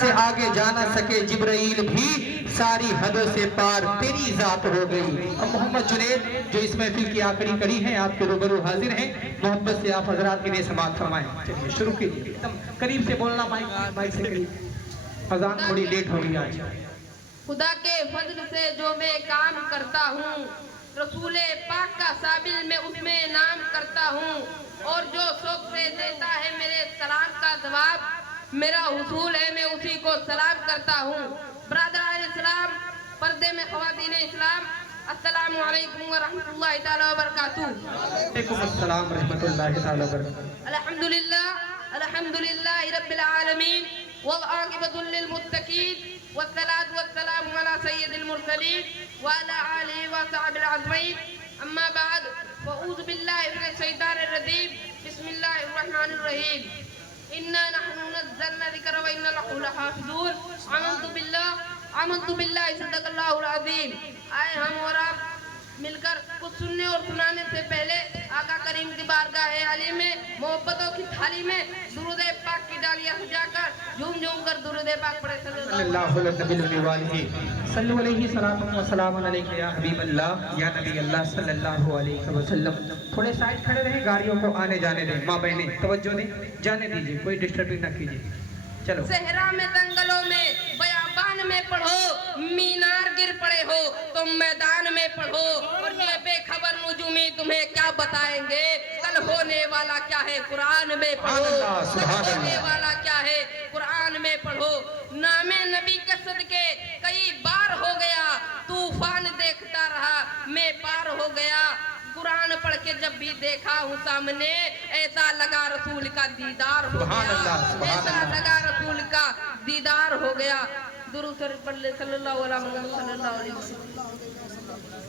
سے آگے جانا سکے جبرائیل بھی، ساری حدوں سے پار تیری ذات ہو گئی۔ اب محمد جنید جو اس محفل کی آخری کڑی ہیں، آپ کے روبرو حاضر ہیں، محبت سے آپ حضرات کے لیے سماعت فرمائیں۔ چلیے شروع کیجئے، ایک دم قریب سے بولنا، مائک سے قریب، اذان تھوڑی لیٹ ہو گئی آج۔ خدا کے فضل سے جو میں کام کرتا ہوں، رسول پاک کا سابل میں اس میں نام کرتا ہوں، اور جو شوق سے دیتا ہے میرے سلام کا جواب، میرا حصول ہے میں اسی کو سلام کرتا ہوں۔ برادران اسلام، پردے میں خواتین اسلام، السلام علیکم ورحمۃ اللہ تعالیٰ وبرکاتہ۔ علیکم السلام ورحمۃ اللہ تعالیٰ وبرکاتہ۔ الحمدللہ رب العالمین والعاقبۃ للمتقین والصلاة والسلام على سید المرسلین وعلى آلہ وصحبہ اجمعین، اما بعد فاعوذ باللہ من الشیطان الرجیم، بسم اللہ الرحمن الرحیم۔ اِنَّا نَحْنُ نَزَّلْنَا الذِّكْرَ وَإِنَّا لَهُ لَحَافِظُونَ۔ آمنت باللہ صدق اللہ العظیم۔ آئے ہم اور آپ مل کر کچھ سننے اور سنانے سے پہلے آقا کریم کی بارگاہ عالی میں محبتوں کی تھالی میں درود پاک کی ڈالیاں سجا کر جھوم جھوم کر درود پاک پڑھے صلی اللہ اللہ علیہ صلو علیہ السلام و سلام علیکہ یا حبیب اللہ، یا نبی اللہ صلی اللہ علیہ وسلم۔ تھوڑے سائڈ کھڑے رہیں، گاڑیوں کو آنے جانے دیں، ماں بہنیں توجہ دیں، جانے دیجئے، کوئی ڈسٹربنگ نہ کیجئے۔ چلو۔ صحرا میں جنگلوں میں بیابان میں پڑھو، مینار گر پڑے ہو تم میدان میں پڑھو، اور یہ بے خبر نجومی تمہیں کیا بتائیں گے، کل ہونے والا کیا ہے قرآن میں پڑھو، کل ہونے والا کیا ہے قرآن میں پڑھو۔ نام نبی کے صدقے کئی بار ہو گیا، طوفان دیکھتا رہا میں پار ہو گیا، قرآن پڑھ کے جب بھی دیکھا ہوں سامنے، ایسا لگا رسول کا دیدار ہو گیا، ایسا لگا رسول کا دیدار ہو گیا۔ درود شریف پڑھ لے صلی اللہ علیہ وسلم، صلی اللہ علیہ وسلم۔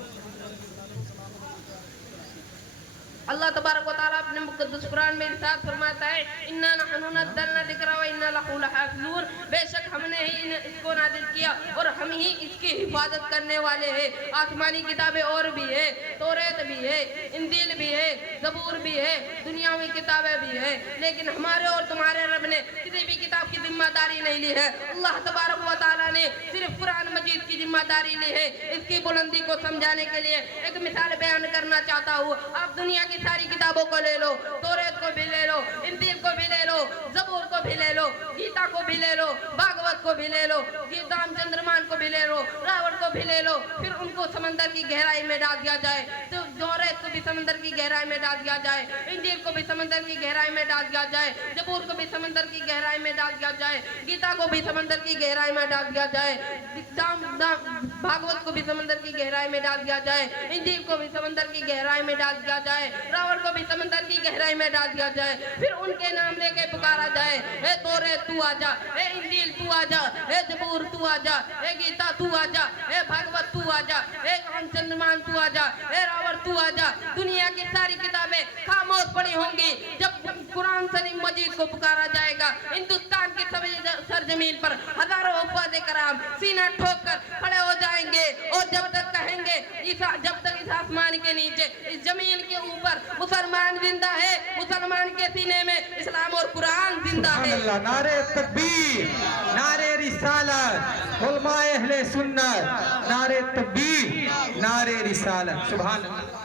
اللہ تبارک و تعالیٰ اپنے مقدس قرآن میں ارشاد فرماتا ہے، اِنَّا نَحْنُ نَزَّلْنَا الذِّكْرَ وَإِنَّا لَهُ لَحَافِظُونَ۔ بے شک ہم نے ہی اس کو نازل کیا اور ہم ہی اس کی حفاظت کرنے والے ہیں۔ آسمانی کتابیں اور بھی ہے، توریت بھی ہے، انجیل بھی ہے، زبور بھی ہے، دنیاوی کتابیں بھی ہے، لیکن ہمارے اور تمہارے رب نے کسی بھی کتاب کی ذمہ داری نہیں لی ہے۔ اللہ تبارک و تعالیٰ نے صرف قرآن مجید کی ذمہ داری لی ہے۔ اس کی بلندی کو سمجھانے کے لیے ایک مثال بیان کرنا چاہتا ہوں۔ آپ دنیا کی ساری کتابوں کو لے لو، توریت کو بھی لے لو، انجیل کو بھی لے لو، زبور کو بھی لے لو، گیتا کو بھی لے لو، بھاگوت کو بھی لے لو، رام چندرمان کو بھی لے لو، راوڑ کو بھی لے لو، پھر ان کو سمندر کی گہرائی میں ڈال دیا جائے، تو توریت کو بھی سمندر کی گہرائی میں ڈال دیا جائے، انجیل کو بھی سمندر کی گہرائی میں ڈال دیا جائے، زبور کو بھی سمندر کی گہرائی میں ڈال دیا جائے، گیتا کو بھی سمندر کی گہرائی میں ڈال دیا جائے، بھاگوت کو بھی سمندر کی گہرائی میں ڈال دیا جائے، انجیل کو بھی سمندر کی گہرائی میں ڈال دیا جائے، راوڑ کو بھی سمندر کی گہرائی میں ڈال دیا جائے، پھر ان کے نام لے کے پکارا جائے، اے توریت تو آجا، اے انجیل تو آجا، اے زبور تو آجا، اے گیتا تو آجا، اے بھاگوت تو آجا، اے رام چندرمان تو آجا، اے راوڑ تو آجا۔ دنیا کی ساری کتابیں خاموش پڑی ہوں گی، جب قرآن شریف مجید کو پکارا جائے گا۔ ہندوستان کی سرزمین پر ہزاروں حفاظ کرام سینہ ٹھوک کر کھڑے ہو جائیں گے، اور جب تک کہیں گے، جب تک اس آسمان کے نیچے، اس زمین کے اوپر مسلمان زندہ ہے، مسلمان کے سینے میں اسلام اور قرآن زندہ ہے۔ سبحان اللہ، نعرہ تکبیر، نعرہ رسالت، علماء اہل سنت، نعرہ تکبیر، نعرہ رسالت، سبحان اللہ۔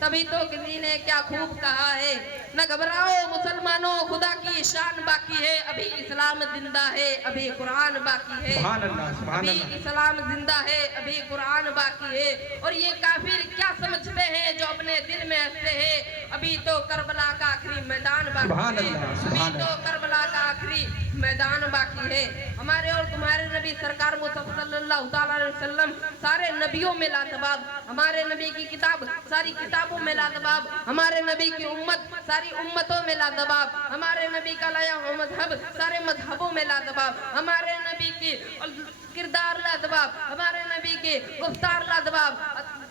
تبھی تو کسی نے کیا خوب کہا ہے، نہ گھبراؤ مسلمانوں، خدا کی شان باقی ہے، ابھی اسلام زندہ ہے، ابھی قرآن باقی ہے، سبحان اللہ، سبحان ابھی اللہ۔ اسلام زندہ ہے، ابھی قرآن باقی ہے۔ اور یہ کافر کیا سمجھتے ہیں جو اپنے دل میں ہنستے ہیں، ابھی تو کربلا کا آخری میدان باقی سبحان ہے، اللہ، ابھی سبحان تو اللہ۔ کربلا کا آخری میدان باقی ہے۔ ہمارے اور تمہارے نبی سرکار مصطفیٰ صلی اللہ تعالیٰ علیہ وسلم سارے نبیوں میں لاجواب، ہمارے نبی کی کتاب ساری کتابوں میں لاجواب، ہمارے نبی کی امت ساری امتوں میں لاجواب، ہمارے نبی کا لایا ہوا مذہب سارے مذہبوں میں لاجواب، ہمارے نبی کی کردار لاجواب، ہمارے نبی کی گفتار لاجواب،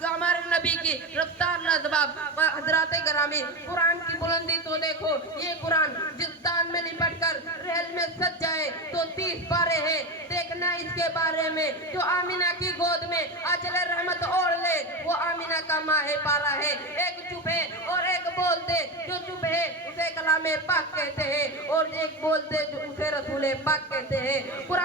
ہمارے نبی کی رفتار لاجواب۔ حضرات گرامی، قرآن کی بلندی تو دیکھو، یہ قرآن جس دان میں لپٹ کر ریل میں سج جائے تو 30 پارے ہیں، دیکھنا اس کے بارے میں، جو آمینہ کی گود میں آنچل رحمت اوڑھ لے وہ آمینہ کا ماہ پارا ہے۔ ایک چپ ہے اور ایک بولتے، جو چپ ہے اسے کلام پاک کہتے ہیں، اور ایک بولتے جو اسے رسول پاک کہتے ہیں۔ قرآن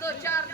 2-4